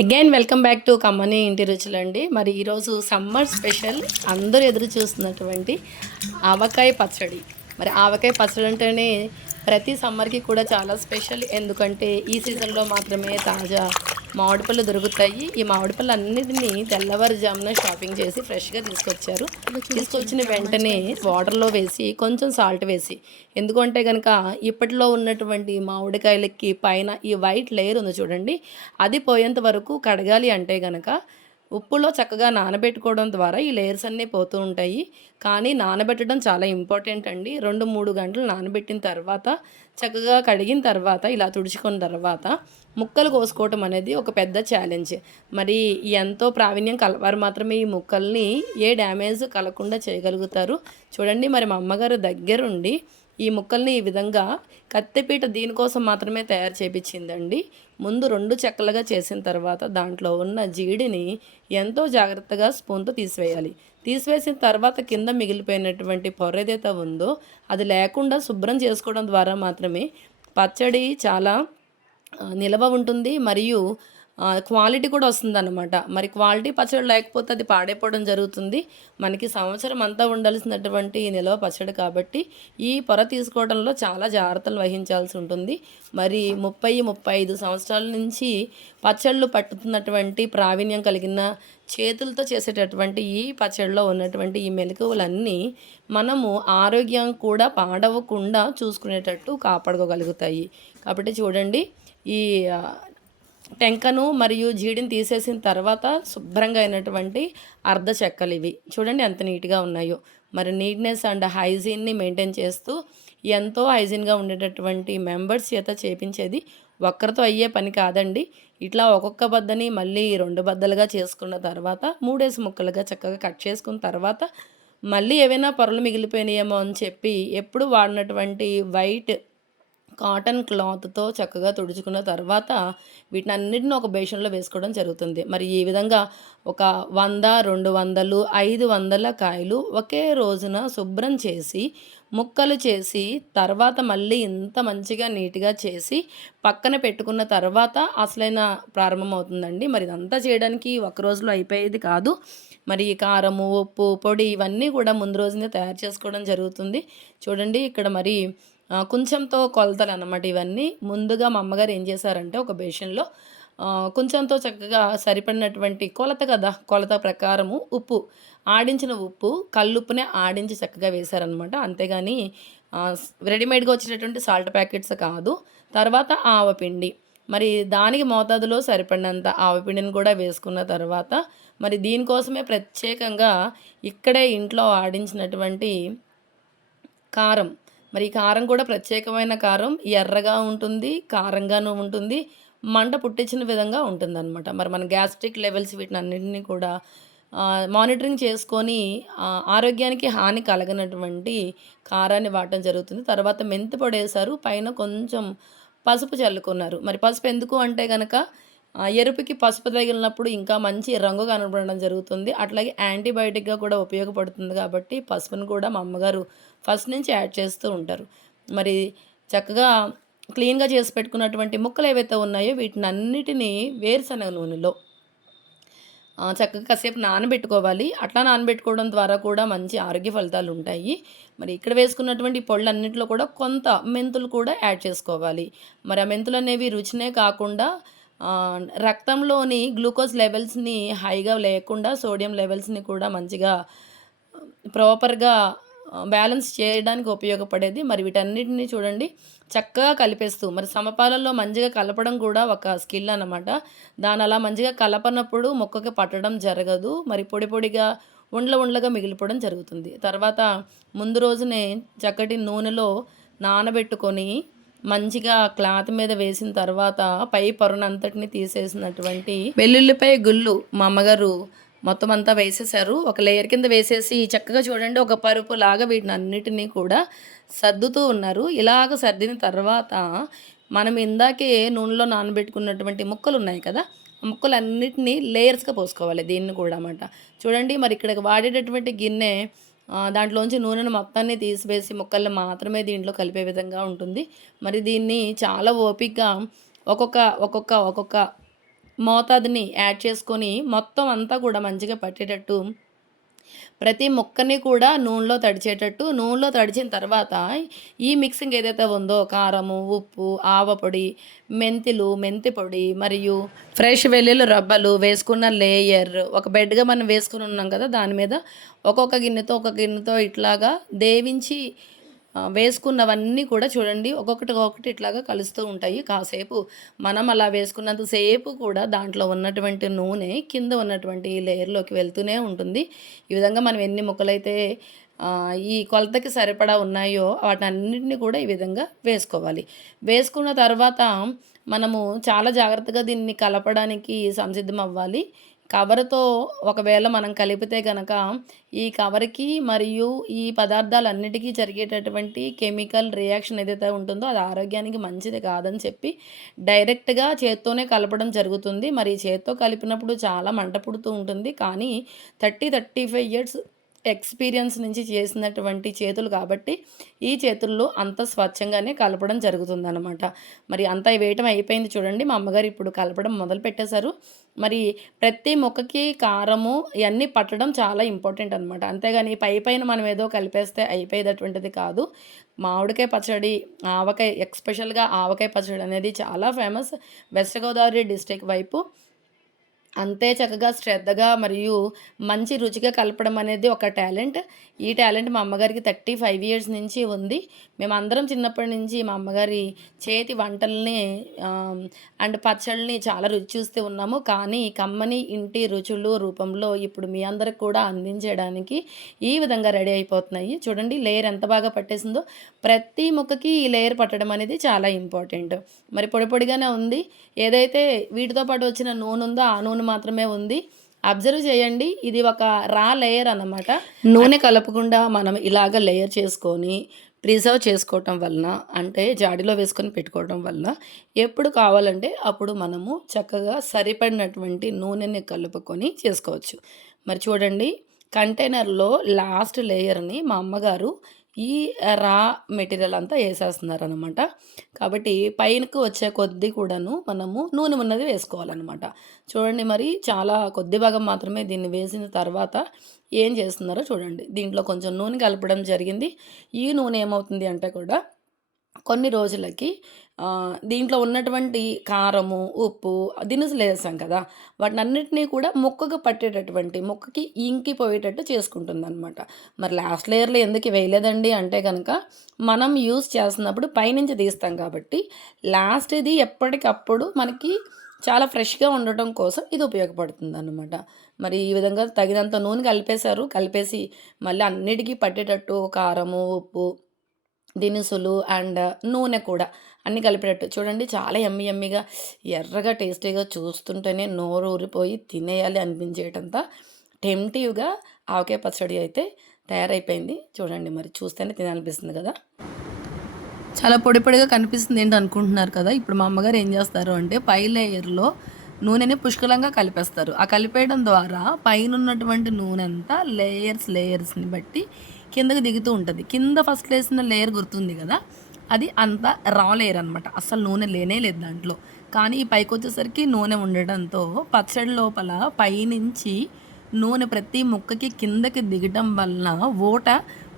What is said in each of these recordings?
Again welcome back to కమ్మని ఇంటి రుచులు అండి మరి ఈరోజు సమ్మర్ స్పెషల్ అందరూ ఎదురు చూస్తున్నటువంటి ఆవకాయ పచ్చడి. మరి ఆవకాయ పచ్చడి అంటేనే ప్రతి సమ్మర్కి కూడా చాలా స్పెషల్. ఎందుకంటే ఈ సీజన్లో మాత్రమే తాజా మామిడి పళ్ళు దొరుకుతాయి. ఈ మామిడి పళ్ళు అన్నిటినీ తెల్లవారుజామున షాపింగ్ చేసి ఫ్రెష్గా తీసుకొచ్చారు. తీసుకొచ్చిన వెంటనే వాటర్లో వేసి కొంచెం సాల్ట్ వేసి ఎందుకంటే కనుక ఇప్పట్లో ఉన్నటువంటి మామిడికాయలకి పైన ఈ వైట్ లేయర్ ఉంది చూడండి. అది పోయేంత వరకు కడగాలి అంటే కనుక ఉప్పులో చక్కగా నానబెట్టుకోవడం ద్వారా ఈ లేయర్స్ అన్నీ పోతూ ఉంటాయి. కానీ నానబెట్టడం చాలా ఇంపార్టెంట్ అండి. రెండు మూడు గంటలు నానబెట్టిన తర్వాత చక్కగా కడిగిన తర్వాత ఇలా తుడుచుకున్న తర్వాత ముక్కలు కోసుకోవటం అనేది ఒక పెద్ద ఛాలెంజ్. మరి ఎంతో ప్రావీణ్యం కలవారు మాత్రమే ఈ ముక్కల్ని ఏ డ్యామేజ్ కలగకుండా చేయగలుగుతారు. చూడండి మరి మా అమ్మగారు దగ్గరుండి ఈ ముక్కల్ని ఈ విధంగా కత్తిపీట దీనికోసం మాత్రమే తయారు చేపించిందండి. ముందు రెండు చెక్కలుగా చేసిన తర్వాత దాంట్లో ఉన్న జీడిని ఎంతో జాగ్రత్తగా స్పూన్తో తీసివేయాలి. తీసివేసిన తర్వాత కింద మిగిలిపోయినటువంటి పొర ఏదైతే ఉందో అది లేకుండా శుభ్రం చేసుకోవడం ద్వారా మాత్రమే పచ్చడి చాలా నిల్వ నిలవ ఉంటుంది. మరియు క్వాలిటీ కూడా వస్తుందన్నమాట. మరి క్వాలిటీ పచ్చడి లేకపోతే అది పాడైపోవడం జరుగుతుంది. మనకి సంవత్సరం అంతా ఉండాల్సినటువంటి నిలవ పచ్చడి కాబట్టి ఈ పొర తీసుకోవడంలో చాలా జాగ్రత్తలు వహించాల్సి ఉంటుంది. మరి ముప్పై ముప్పై ఐదు సంవత్సరాల నుంచి పచ్చళ్ళు పట్టుతున్నటువంటి ప్రావీణ్యం కలిగిన చేతులతో చేసేటటువంటి ఈ పచ్చడిలో ఉన్నటువంటి ఈ మెలకువలన్నీ మనము ఆరోగ్యం కూడా పాడవకుండా చూసుకునేటట్టు కాపాడుకోగలుగుతాయి. కాబట్టి చూడండి ఈ టెంకను మరియు జీడిని తీసేసిన తర్వాత శుభ్రంగా అయినటువంటి అర్ధ చెక్కలు ఇవి. చూడండి ఎంత నీట్గా ఉన్నాయో. మరి నీట్నెస్ అండ్ హైజీన్ని మెయింటైన్ చేస్తూ ఎంతో హైజీన్గా ఉండేటటువంటి మెంబర్స్ చేత చేపించేది ఒక్కరితో అయ్యే పని కాదండి. ఇట్లా ఒక్కొక్క బద్దని మళ్ళీ రెండు బద్దలుగా చేసుకున్న తర్వాత మూడేసి ముక్కలుగా చక్కగా కట్ చేసుకున్న తర్వాత మళ్ళీ ఏవైనా పొరలు మిగిలిపోయినాయేమో అని చెప్పి ఎప్పుడు వాడినటువంటి వైట్ కాటన్ క్లాత్తో చక్కగా తుడుచుకున్న తర్వాత వీటిని అన్నిటిని ఒక బేషన్లో వేసుకోవడం జరుగుతుంది. మరి ఈ విధంగా ఒక వంద రెండు వందలు ఐదు వందల కాయలు ఒకే రోజున శుభ్రం చేసి ముక్కలు చేసి తర్వాత మళ్ళీ ఇంత మంచిగా నీట్గా చేసి పక్కన పెట్టుకున్న తర్వాత అసలైన ప్రారంభమవుతుందండి. మరి ఇదంతా చేయడానికి ఒక రోజులో అయిపోయేది కాదు. మరి కారము ఉప్పు పొడి ఇవన్నీ కూడా ముందు రోజునే తయారు చేసుకోవడం జరుగుతుంది. చూడండి ఇక్కడ మరి కొంచెంతో కొలతలు అన్నమాట ఇవన్నీ. ముందుగా మా అమ్మగారు ఏం చేశారంటే ఒక బేషన్లో కొంచెంతో చక్కగా సరిపడినటువంటి కొలత కదా కొలత ప్రకారము ఉప్పు ఆడించిన ఉప్పు కల్లుప్పునే ఆడించి చక్కగా వేశారనమాట అంతేగాని రెడీమేడ్గా వచ్చేటటువంటి సాల్ట్ ప్యాకెట్స్ కాదు. తర్వాత ఆవపిండి మరి దానికి మోతాదులో సరిపడినంత ఆవపిండిని కూడా వేసుకున్న తర్వాత మరి దీనికోసమే ప్రత్యేకంగా ఇక్కడే ఇంట్లో ఆడించినటువంటి కారం మరి ఈ కారం కూడా ప్రత్యేకమైన కారం ఎర్రగా ఉంటుంది కారంగాను ఉంటుంది మంట పుట్టించిన విధంగా ఉంటుందన్నమాట. మరి మన గ్యాస్ట్రిక్ లెవెల్స్ వీటిని అన్నింటినీ కూడా మానిటరింగ్ చేసుకొని ఆరోగ్యానికి హాని కలగనటువంటి కారాన్ని వాడటం జరుగుతుంది. తర్వాత మెంతి పొడి పైన కొంచెం పసుపు చల్లుకున్నారు. మరి పసుపు ఎందుకు అంటే కనుక ఎరుపుకి పసుపు తగిలినప్పుడు ఇంకా మంచి రంగు కనబడడం జరుగుతుంది. అట్లాగే యాంటీబయాటిక్గా కూడా ఉపయోగపడుతుంది కాబట్టి పసుపును కూడా మా అమ్మగారు ఫస్ట్ నుంచి యాడ్ చేస్తూ ఉంటారు. మరి చక్కగా క్లీన్గా చేసి పెట్టుకున్నటువంటి ముక్కలు ఏవైతే ఉన్నాయో వీటిని అన్నిటినీ వేరుశనగ నూనెలో చక్కగా కాసేపు నానబెట్టుకోవాలి. అట్లా నానబెట్టుకోవడం ద్వారా కూడా మంచి ఆరోగ్య ఫలితాలు ఉంటాయి. మరి ఇక్కడ వేసుకున్నటువంటి ఈ పళ్ళు అన్నింటిలో కూడా కొంత మెంతులు కూడా యాడ్ చేసుకోవాలి. మరి ఆ మెంతులు అనేవి రుచినే కాకుండా రక్తంలోని గ్లూకోజ్ లెవెల్స్ని హైగా లేకుండా సోడియం లెవెల్స్ని కూడా మంచిగా ప్రాపర్గా బ్యాలెన్స్ చేయడానికి ఉపయోగపడేది. మరి వీటన్నిటిని చూడండి చక్కగా కలిపేస్తూ మరి సమపాలల్లో మంచిగా కలపడం కూడా ఒక స్కిల్ అనమాట దాని అలా మంచిగా కలపనప్పుడు మొక్కకి పట్టడం జరగదు. మరి పొడి పొడిగా ఉండ్ల ఉండ్లగా మిగిలిపోవడం జరుగుతుంది. తర్వాత ముందు రోజునే చక్కటి నూనెలో నానబెట్టుకొని మంచిగా క్లాత్ మీద వేసిన తర్వాత పై పొరనంతటిని తీసేసినటువంటి వెల్లుల్లిపై గుళ్ళు మా అమ్మగారు మొత్తం అంతా వేసేసారు ఒక లేయర్ కింద వేసేసి చక్కగా చూడండి ఒక పరుపు లాగా వీటిని అన్నిటినీ కూడా సర్దుతూ ఉన్నారు. ఇలాగ సర్దిన తర్వాత మనం ఇందాకే నూనెలో నానబెట్టుకున్నటువంటి ముక్కలు ఉన్నాయి కదా ఆ ముక్కలన్నిటినీ లేయర్స్గా పోసుకోవాలి దీన్ని కూడా అన్నమాట. చూడండి మరి ఇక్కడ వాడేటటువంటి గిన్నె దాంట్లోంచి నూనెను మొత్తాన్ని తీసివేసి ముక్కల్ని మాత్రమే దీంట్లో కలిపే విధంగా ఉంటుంది. మరి దీన్ని చాలా ఓపికగా ఒక్కొక్క ఒక్కొక్క ఒక్కొక్క మోతాదుని యాడ్ చేసుకొని మొత్తం అంతా కూడా మంచిగా పట్టేటట్టు ప్రతి ముక్కని కూడా నూనెలో తడిచేటట్టు నూనెలో తడిచిన తర్వాత ఈ మిక్సింగ్ ఏదైతే ఉందో కారము ఉప్పు ఆవపొడి మెంతులు మెంతి పొడి మరియు ఫ్రెష్ వెల్లుల్లి రబ్బలు వేసుకున్న లేయర్ ఒక బెడ్గా మనం వేసుకుని ఉన్నాం కదా దాని మీద ఒక్కొక్క గిన్నెతో ఒక గిన్నెతో ఇట్లాగా దేవించి వేసుకున్నవన్నీ కూడా చూడండి ఒక్కొక్కటి ఒక్కొక్కటి ఇట్లాగా కలుస్తూ ఉంటాయి. కాసేపు మనం అలా వేసుకున్నంతసేపు కూడా దాంట్లో ఉన్నటువంటి నూనె కింద ఉన్నటువంటి లేయర్లోకి వెళ్తూనే ఉంటుంది. ఈ విధంగా మనం ఎన్ని ముక్కలైతే ఈ కొలతకి సరిపడా ఉన్నాయో వాటన్నిటిని కూడా ఈ విధంగా వేసుకోవాలి. వేసుకున్న తర్వాత మనము చాలా జాగ్రత్తగా దీన్ని కలపడానికి సంసిద్ధం అవ్వాలి కవర్తో ఒకవేళ మనం కలిపితే కనుక ఈ కవర్కి మరియు ఈ పదార్థాలన్నిటికీ జరిగేటటువంటి కెమికల్ రియాక్షన్ ఏదైతే ఉంటుందో అది ఆరోగ్యానికి మంచిది కాదని చెప్పి డైరెక్ట్గా చేత్తోనే కలపడం జరుగుతుంది. మరి ఈ చేత్తో కలిపినప్పుడు చాలా మంట పుడుతూ ఉంటుంది. కానీ thirty thirty five years experience నుంచి చేసినటువంటి చేతులు కాబట్టి ఈ చేతుల్లో అంత స్వచ్ఛంగానే కలపడం జరుగుతుందన్నమాట. మరి అంత వేయటం అయిపోయింది చూడండి. మా అమ్మగారు ఇప్పుడు కలపడం మొదలు పెట్టేశారు. మరి ప్రతి మొక్కకి కారము ఇవన్నీ పట్టడం చాలా ఇంపార్టెంట్ అనమాట అంతేగాని పై పైన మనం ఏదో కలిపేస్తే అయిపోయేటటువంటిది కాదు. మామిడికాయ పచ్చడి ఆవకాయ ఎక్స్పెషల్గా ఆవకాయ పచ్చడి అనేది చాలా ఫేమస్. వెస్ట్ గోదావరి డిస్టిక్ వైపు అంతే చక్కగా శ్రద్ధగా మరియు మంచి రుచిగా కలపడం అనేది ఒక టాలెంట్. ఈ టాలెంట్ మా అమ్మగారికి థర్టీ ఫైవ్ ఇయర్స్ నుంచి ఉంది. మేమందరం చిన్నప్పటి నుంచి మా అమ్మగారి చేతి వంటల్ని అండ్ పచ్చళ్ళని చాలా రుచి చూస్తూ ఉన్నాము. కానీ కమ్మని ఇంటి రుచులు రూపంలో ఇప్పుడు మీ అందరికి కూడా అందించడానికి ఈ విధంగా రెడీ అయిపోతున్నాయి. చూడండి లేయర్ ఎంత బాగా పట్టేసిందో. ప్రతి ముక్కకి ఈ లేయర్ పట్టడం అనేది చాలా ఇంపార్టెంట్. మరి పొడి పొడిగానే ఉంది. ఏదైతే వీటితో పాటు వచ్చిన నూనె ఉందో ఆ నూనె మాత్రమే ఉంది. అబ్జర్వ్ చేయండి. ఇది ఒక రా లేయర్ అన్నమాట. నూనె కలపకుండా మనం ఇలాగ లేయర్ చేసుకొని ప్రిజర్వ్ చేసుకోవటం వలన అంటే జాడీలో వేసుకొని పెట్టుకోవడం వలన ఎప్పుడు కావాలంటే అప్పుడు మనము చక్కగా సరిపడినటువంటి నూనెని కలుపుకొని చేసుకోవచ్చు. మరి చూడండి కంటైనర్లో లాస్ట్ లేయర్ని మా అమ్మగారు ఈ రా మెటీరియల్ అంతా వేసేస్తున్నారు అనమాట కాబట్టి పైనకు వచ్చే కొద్ది కూడాను మనము నూనె ఉన్నది వేసుకోవాలన్నమాట. చూడండి మరి చాలా కొద్ది భాగం మాత్రమే దీన్ని వేసిన తర్వాత ఏం చేస్తున్నారో చూడండి. దీంట్లో కొంచెం నూనె కలపడం జరిగింది. ఈ నూనె ఏమవుతుంది అంటే కూడా కొన్ని రోజులకి దీంట్లో ఉన్నటువంటి కారము ఉప్పు దినుసులు వేసాం కదా వాటిని అన్నిటినీ కూడా ముక్కకు పట్టేటటువంటి ముక్కకి ఇంకిపోయేటట్టు చేసుకుంటుంది అనమాట మరి లాస్ట్ లేయర్లో ఎందుకు వేయలేదండి అంటే కనుక మనం యూస్ చేస్తున్నప్పుడు పైనుంచి తీస్తాం కాబట్టి లాస్ట్ ఇది ఎప్పటికప్పుడు మనకి చాలా ఫ్రెష్గా ఉండటం కోసం ఇది ఉపయోగపడుతుంది అనమాట మరి ఈ విధంగా తగినంత నూనె కలిపేశారు కలిపేసి మళ్ళీ అన్నిటికీ పట్టేటట్టు కారము ఉప్పు దినుసులు అండ్ నూనె కూడా అన్నీ కలిపేటట్టు. చూడండి చాలా ఎమ్మి ఎమ్మిగా ఎర్రగా టేస్టీగా చూస్తుంటేనే నోరు ఊరిపోయి తినేయాలి అనిపించేటంత టెంప్టివ్గా ఆవకాయ పచ్చడి అయితే తయారైపోయింది. చూడండి మరి చూస్తేనే తినాలనిపిస్తుంది కదా. చాలా పొడి పొడిగా కనిపిస్తుంది ఏంటి అనుకుంటున్నారు కదా? ఇప్పుడు మా అమ్మగారు ఏం చేస్తారు అంటే పై లేయర్లో నూనెని పుష్కలంగా కలిపేస్తారు. ఆ కలిపేయడం ద్వారా పైన ఉన్నటువంటి నూనె అంతా లేయర్స్ లేయర్స్ని బట్టి కిందకి దిగుతూ ఉంటుంది. కింద ఫస్ట్ వేసిన లేయర్ గుర్తుంది కదా? అది అంత రా లేయర్ అనమాట అసలు నూనె లేనే లేదు దాంట్లో. కానీ ఈ పైకి వచ్చేసరికి నూనె ఉండడంతో పచ్చడి లోపల పైనుంచి నూనె ప్రతి ముక్కకి కిందకి దిగటం వలన ఓట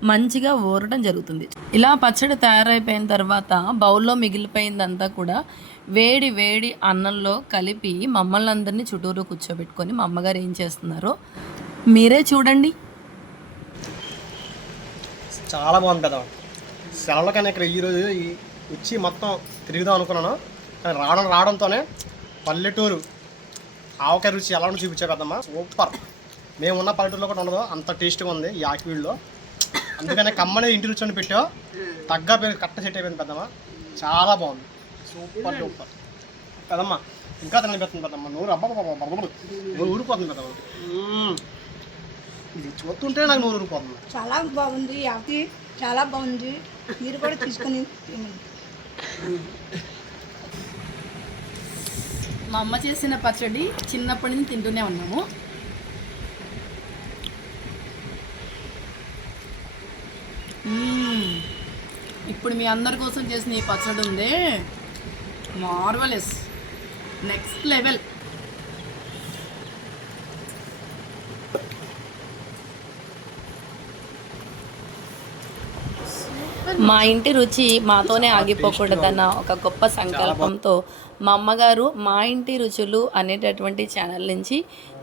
మంచిగా ఊరటం జరుగుతుంది. ఇలా పచ్చడి తయారైపోయిన తర్వాత బౌల్లో మిగిలిపోయిందంతా కూడా వేడి వేడి అన్నంలో కలిపి మమ్మల్ని అందరినీ చుట్టూరు కూర్చోబెట్టుకొని మా అమ్మగారు ఏం చేస్తున్నారో? మీరే చూడండి. చాలా బాగుంది పెద్ద సెలవుల కన్నా ఇక్కడ ఈరోజు వచ్చి మొత్తం తిరుగుదాం అనుకున్నాను. కానీ రావడం రావడంతోనే పల్లెటూరు ఆవకాయ రుచి ఎలా ఉందో చూపించే పెద్దమ్మ. సూపర్ మేము ఉన్న పల్లెటూరులో కూడా ఉండదు. అంత టేస్ట్గా ఉంది ఈ ఆకివీడులో. అందుకనే కమ్మనే ఇంటి రుచి పెట్టావు. తగ్గ పేరు కట్ట సెట్ అయిపోయింది పెద్దమ్మ. చాలా బాగుంది. సూపర్ సూపర్ పెద్దమ్మ ఇంకా తినబెడుతుంది పెద్దమ్మ. నూరు అబ్బా నూరు ఊరిపోతుంది పెద్దమ్మ ఇది చూస్తుంటే నాకు నూరు ఊరిపోతుంది. చాలా బాగుంది అవి చాలా బాగుంది. మీరు కూడా తీసుకొని. మా అమ్మ చేసిన పచ్చడి చిన్నప్పటి నుంచి తింటూనే ఉన్నాము. ఇప్పుడు మీ అందరి కోసం చేసిన ఈ పచ్చడి ఉందే. మార్వలెస్. Next level. మా ఇంటి రుచి మాతోనే ఆగిపోకూడదన్న ఒక గొప్ప సంకల్పంతో మా అమ్మగారు మా ఇంటి రుచులు అనేటటువంటి ఛానల్ నుంచి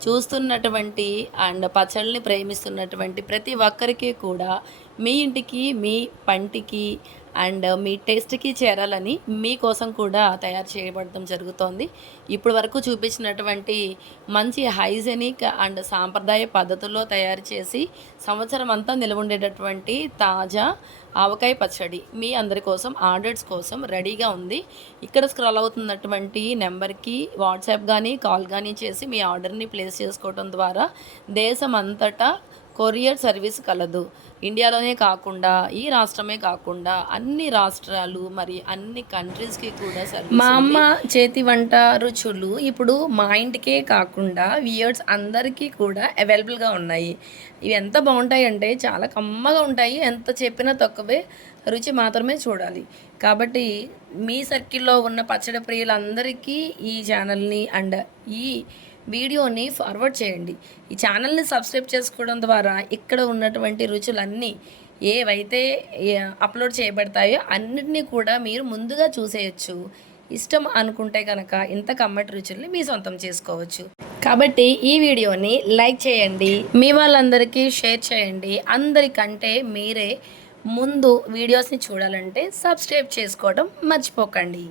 చూస్తున్నటువంటి అండ్ పచ్చళ్ళని ప్రేమిస్తున్నటువంటి ప్రతి ఒక్కరికి కూడా మీ ఇంటికి మీ పంటికి అండ్ మీ టేస్ట్కి చేరాలని మీకోసం కూడా తయారు చేయబడటం జరుగుతోంది. ఇప్పటి వరకు చూపించినటువంటి మంచి హైజెనిక్ అండ్ సాంప్రదాయ పద్ధతుల్లో తయారు చేసి సంవత్సరం అంతా నిలవ ఉండేటటువంటి తాజా ఆవకాయ పచ్చడి మీ అందరి కోసం ఆర్డర్స్ కోసం రెడీగా ఉంది. ఇక్కడ స్క్రాల్ అవుతున్నటువంటి నెంబర్కి వాట్సాప్ కానీ కాల్ కానీ చేసి మీ ఆర్డర్ని ప్లేస్ చేసుకోవడం ద్వారా దేశం అంతటా కొరియర్ సర్వీస్ కలదు. ఇండియాలోనే కాకుండా ఈ రాష్ట్రమే కాకుండా అన్ని రాష్ట్రాలు మరి అన్ని కంట్రీస్కి కూడా సర్వీస్ మా అమ్మ చేతి వంట రుచులు ఇప్పుడు మా ఇంటికే కాకుండా వియర్స్ అందరికీ కూడా అవైలబుల్గా ఉన్నాయి. ఇవి ఎంత బాగుంటాయి అంటే చాలా కమ్మగా ఉంటాయి. ఎంత చెప్పినా తక్కువే. రుచి మాత్రమే చూడాలి. కాబట్టి మీ సర్కిల్లో ఉన్న పచ్చడి ప్రియులందరికీ ఈ ఛానల్ని అండ్ ఈ వీడియోని ఫార్వర్డ్ చేయండి. ఈ ఛానల్ని సబ్స్క్రైబ్ చేసుకోవడం ద్వారా ఇక్కడ ఉన్నటువంటి రుచులన్నీ ఏవైతే అప్లోడ్ చేయబడతాయో అన్నిటినీ కూడా మీరు ముందుగా చూసేయచ్చు. ఇష్టం అనుకుంటే కనుక ఇంత కమ్మటి రుచుల్ని మీ సొంతం చేసుకోవచ్చు. కాబట్టి ఈ వీడియోని లైక్ చేయండి. మీ వాళ్ళందరికీ షేర్ చేయండి. అందరికంటే మీరే ముందు వీడియోస్ని చూడాలంటే సబ్స్క్రైబ్ చేసుకోవడం మర్చిపోకండి.